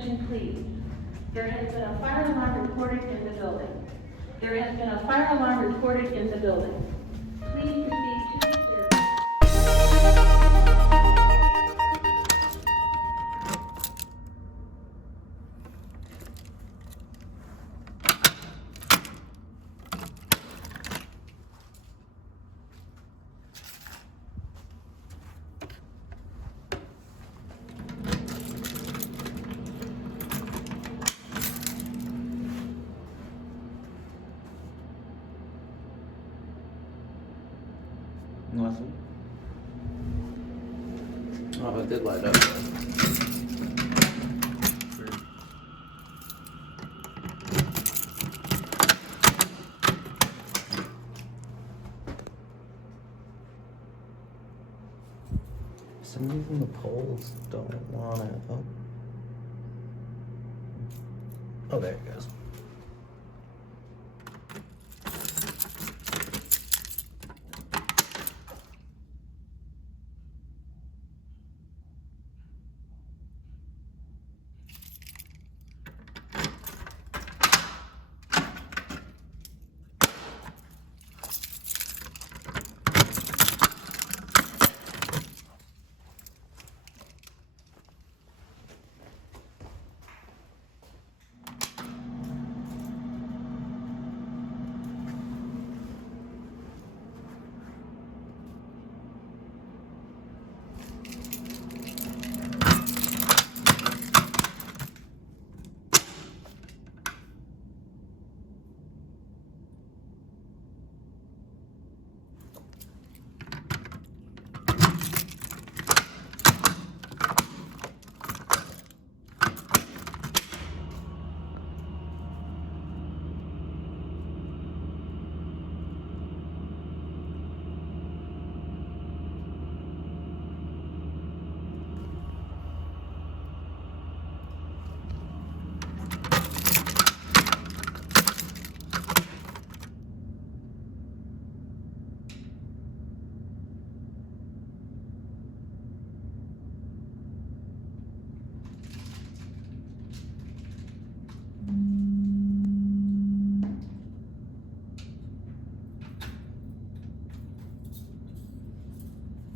attention, please. There has been a fire alarm reported in the building. There has been a fire alarm reported in the building. Please proceed to the stairway. Nothing. Oh, it did light up. For some reason the poles don't want it. Oh, there it goes.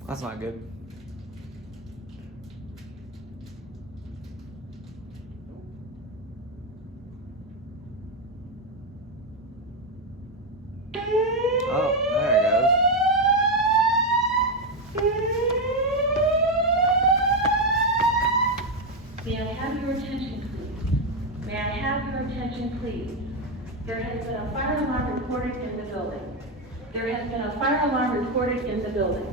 That's not good. Oh, there it goes. May I have your attention, please? May I have your attention, please? There has been a fire alarm reported in the building. There has been a fire alarm reported in the building.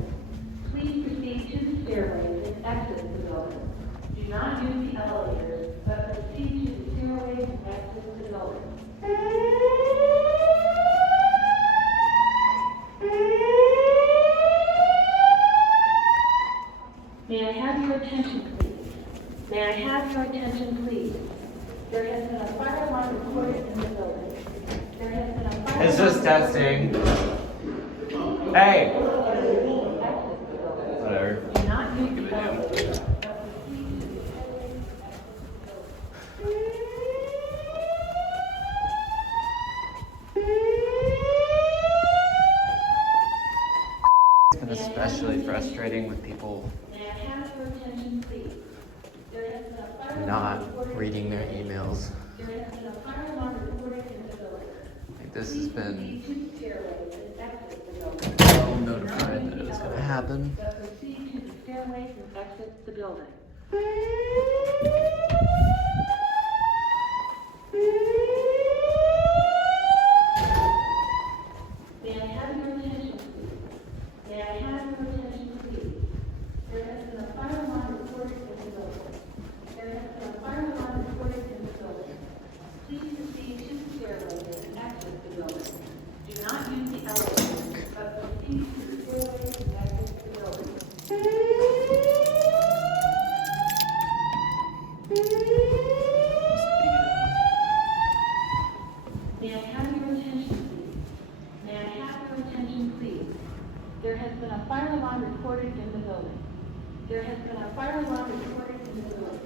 Please proceed to the stairways and exit the building. Do not use the elevators, but proceed to the stairways and exit the building. May I have your attention, please? May I have your attention, please? There has been a fire alarm reported in the building. There has been a fire It's just testing. Hey! Whatever. Do not use the elevators. It's been especially frustrating with people May I have your attention, please? There has been a fire not alarm reported reading their emails. There has been a fire alarm reported in the building. Like, this has been Proceed to the stairways and exit the building. well notified that it was going to happen. But proceed to the stairways and exit the building. May I have your attention, please? May I have your attention, please? There has been a fire alarm reported in the building. There has been a fire alarm reported in the building. Please proceed to the stairways and exit the building. Do not use the elevators, but proceed to the stairways and exit the building. May I have your attention, please? May I have your attention, please? There has been a fire alarm reported in the building. There has been a fire alarm reported in the building.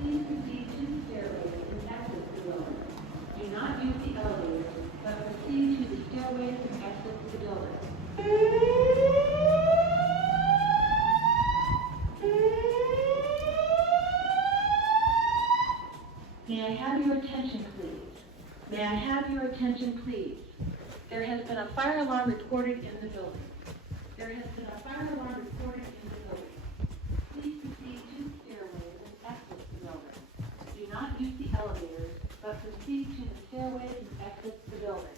Please proceed to attention, please? May I have your attention, please? There has been a fire alarm reported in the building. There has been a fire alarm reported in the building. Please proceed to the stairways and exit the building. Do not use the elevators, but proceed to the stairways and exit the building.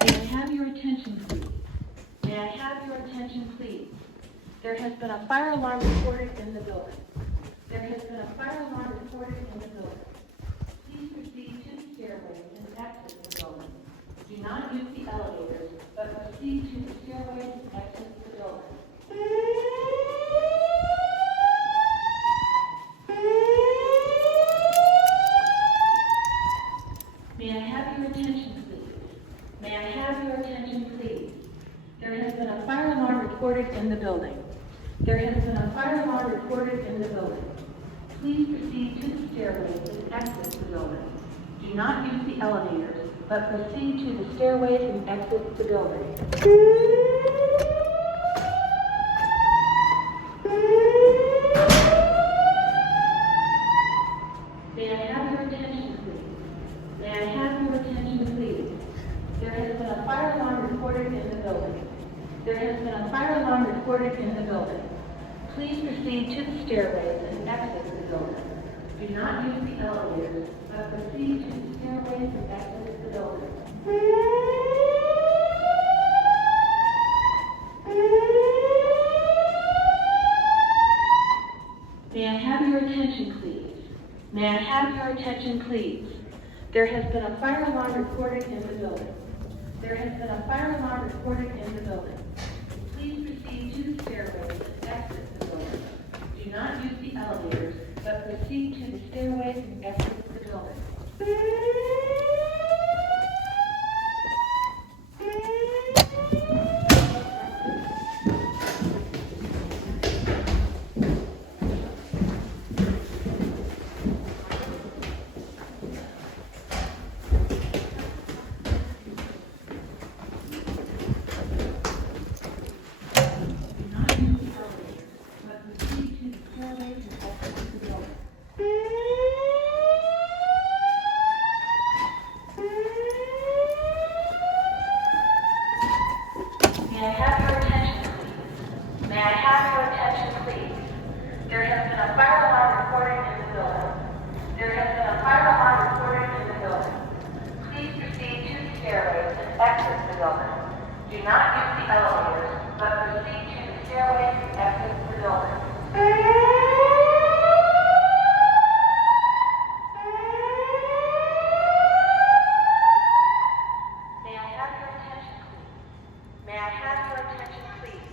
May I have your attention, please? May I have your attention, please? There has been a fire alarm reported in the building. There has been a fire alarm reported in the building. Please proceed to the stairways and exit the building. Do not use the elevators, but proceed to the stairways and exit the building. May I have your attention, please? May I have your attention, please? There has been a fire alarm reported in the building. There has been a fire alarm reported in the building. Please proceed to the stairways and exit the building. Do not use the elevators, but proceed to the stairways and exit the building. May I have your attention, please? May I have your attention, please? There has been a fire alarm reported in the building. There has been a fire alarm reported in the building. Please proceed to the stairways and exit the building. Do not use the elevators, but proceed to the stairways and exit the building. May I have your attention, please? May I have your attention, please? There has been a fire alarm reported in the building. There has been a fire alarm reported in the building. Please proceed to the stairways and exit the building. Do not use the elevators, but proceed to the stairways and exit the building. May I have your attention, please? May I have your attention, please? There has been a fire alarm reported in the building. There has been a fire alarm reported in the building. Please proceed to the stairways and exit the building. Do not use the elevators, but proceed to the stairways and exit the building. May I have your attention, please? May I have your attention, please?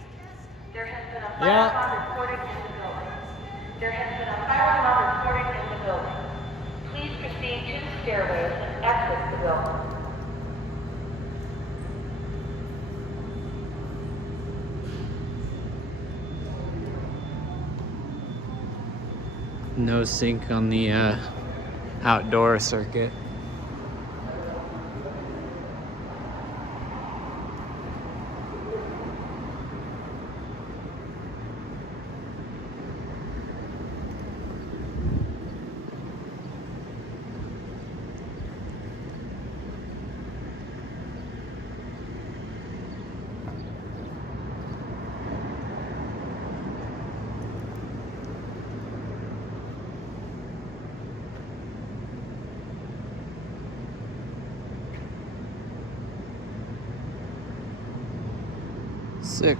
There has been a fire alarm reported in the building. There has been a fire alarm reported in the building. Please proceed to the stairways and exit the building. No sync on the outdoor circuit. Sick.